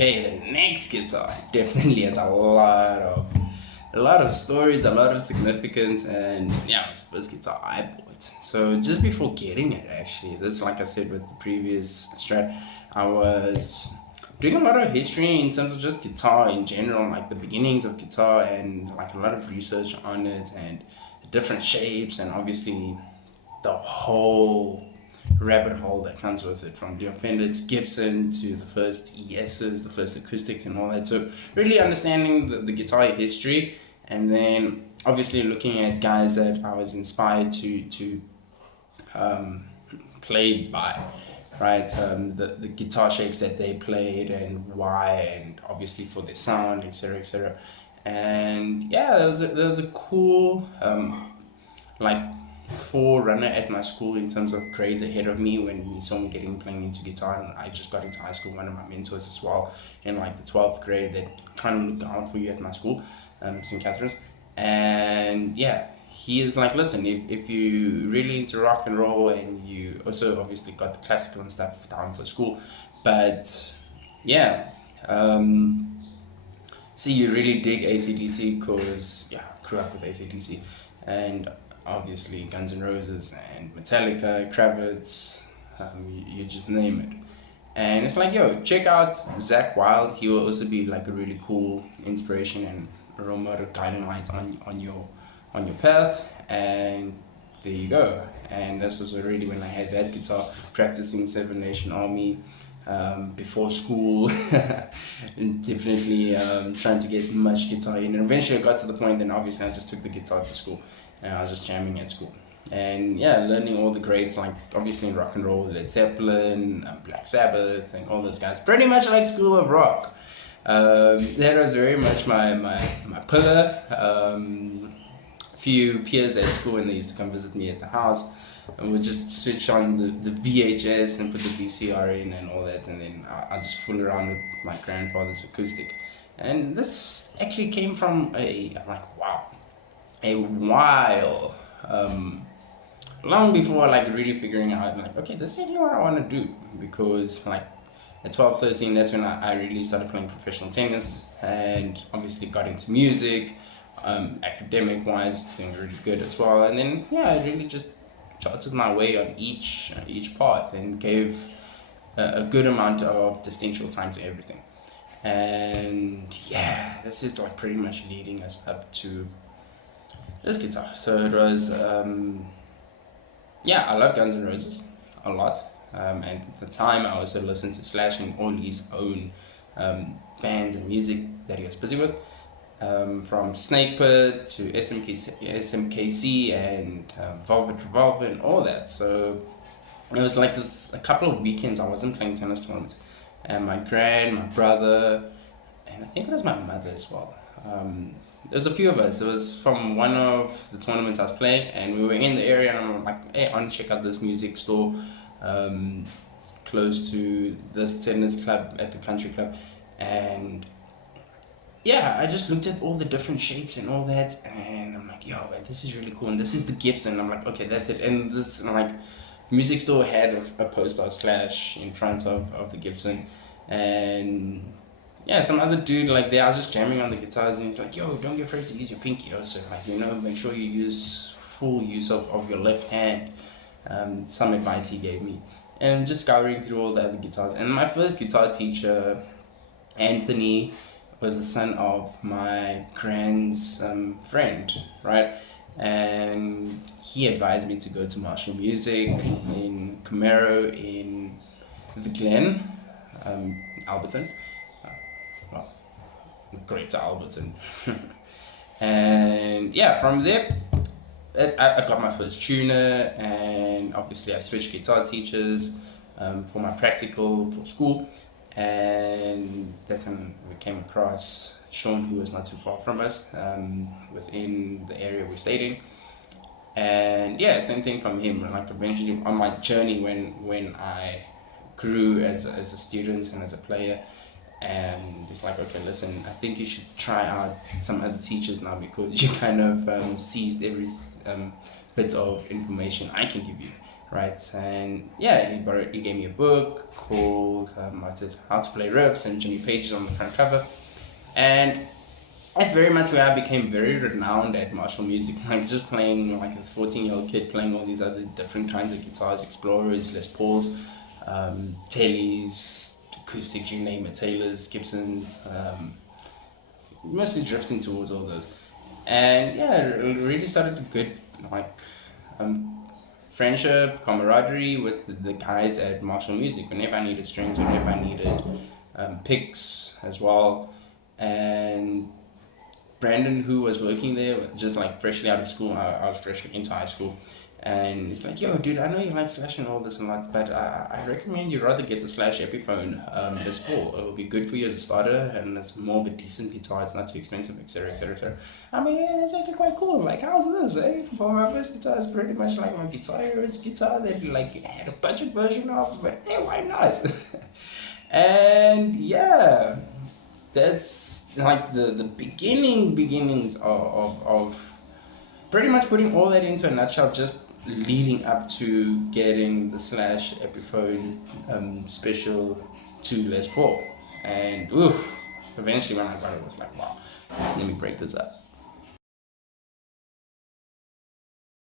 Okay, the next guitar definitely has a lot of stories, a lot of significance, and yeah, it's the first guitar I bought. So just before getting it, actually, this, like I said with the previous strat, I was doing a lot of history in terms of just guitar in general, like the beginnings of guitar, and like a lot of research on it and the different shapes, and obviously the whole rabbit hole that comes with it, from the Fender to Gibson to the first ESs, the first acoustics, and all that. So really understanding the guitar history, and then obviously looking at guys that I was inspired to play by, right? The guitar shapes that they played and why, and obviously for their sound, etc., etc. And yeah, there was a cool like forerunner at my school in terms of grades ahead of me when he saw me getting playing into guitar, and I just got into high school. One of my mentors as well in like the 12th grade that kind of looked out for you at my school, St. Catherine's. And yeah, he is like, listen, if you really into rock and roll, and you also obviously got the classical and stuff down for school, but yeah, see, you really dig AC/DC because yeah, I grew up with AC/DC, and obviously Guns N' Roses and Metallica, Kravitz, you just name it. And it's like, yo, check out Zach Wild. He will also be like a really cool inspiration and a role model, guiding light on your path. And there you go. And this was already when I had that guitar, practicing Seven Nation Army before school. And definitely trying to get much guitar in. And eventually I got to the point, then obviously I just took the guitar to school, and I was just jamming at school. And yeah, learning all the greats, like obviously in rock and roll, Led Zeppelin, Black Sabbath, and all those guys. Pretty much like School of Rock. That was very much my pillar. Few peers at school, when they used to come visit me at the house, and we'd just switch on the VHS and put the VCR in and all that, and then I just fool around with my grandfather's acoustic. And this actually came from a while, long before like really figuring out like, okay, this is really what I want to do, because like at 12, 13, that's when I really started playing professional tennis, and obviously got into music, academic wise, doing really good as well. And then yeah, I really just charted my way on each path, and gave a good amount of distinctual time to everything. And yeah, this is like pretty much leading us up to this guitar. So it was yeah, I love Guns N' Roses a lot. And at the time, I also listened to Slash and all his own bands and music that he was busy with, from Snake Pit to SMKC and Velvet Revolver and all that. So it was like this, a couple of weekends I wasn't playing tennis tournaments, and my brother, and I think it was my mother as well. There was a few of us. It was from one of the tournaments I was playing, and we were in the area, and I'm like, hey, I want to check out this music store close to this tennis club at the country club. And yeah, I just looked at all the different shapes and all that, and I'm like, yo, man, this is really cool, and this is the Gibson. I'm like, okay, that's it. And this, like, music store had a poster of Slash in front of the Gibson, and yeah, some other dude like there, I was just jamming on the guitars, and he's like, yo, don't be afraid to use your pinky also, like, make sure you use full use of your left hand. Some advice he gave me, and just scouring through all the other guitars. And my first guitar teacher, Anthony, was the son of my grand's friend, right? And he advised me to go to Marshall Music in Camaro in the Glen, Alberton. Well, Greater Alberton. And yeah, from there, I got my first tuner, and obviously I switched guitar teachers for my practical for school. And that's when we came across Sean, who was not too far from us, within the area we stayed in. And yeah, same thing from him. Like eventually on my journey, when I grew as a student and as a player, and it's like, okay, listen, I think you should try out some other teachers now, because you kind of seized every bit of information I can give you. right? And yeah, he gave me a book called How to Play Riffs, and Jimmy Page is on the front cover. And that's very much where I became very renowned at martial music, like just playing like a 14-year-old kid playing all these other different kinds of guitars, Explorers, Les Pauls, Tellys, acoustic, you name it, Taylors, Gibsons, mostly drifting towards all those. And yeah, it really started a good like um, friendship, camaraderie with the guys at Martial Music. Whenever I needed strings, whenever I needed picks as well, and Brandon, who was working there, just like freshly out of school, I was freshly into high school, and he's like, "Yo, dude, I know you like Slash and all this and that, but I recommend you rather get the Slash EPIPHONE this fall. It will be good for you as a starter, and it's more of a decent guitar. It's not too expensive, etc., etc., etc." I mean, yeah, that's actually quite cool. Like, how's this? Eh? For my first guitar, it's pretty much like my Guitar Hero's guitar that like had a budget version of, but hey, why not? And yeah, that's like the beginnings of pretty much putting all that into a nutshell, just leading up to getting the Slash Epiphone special to Les Paul. And oof, eventually when I got it, it was like, wow, let me break this up.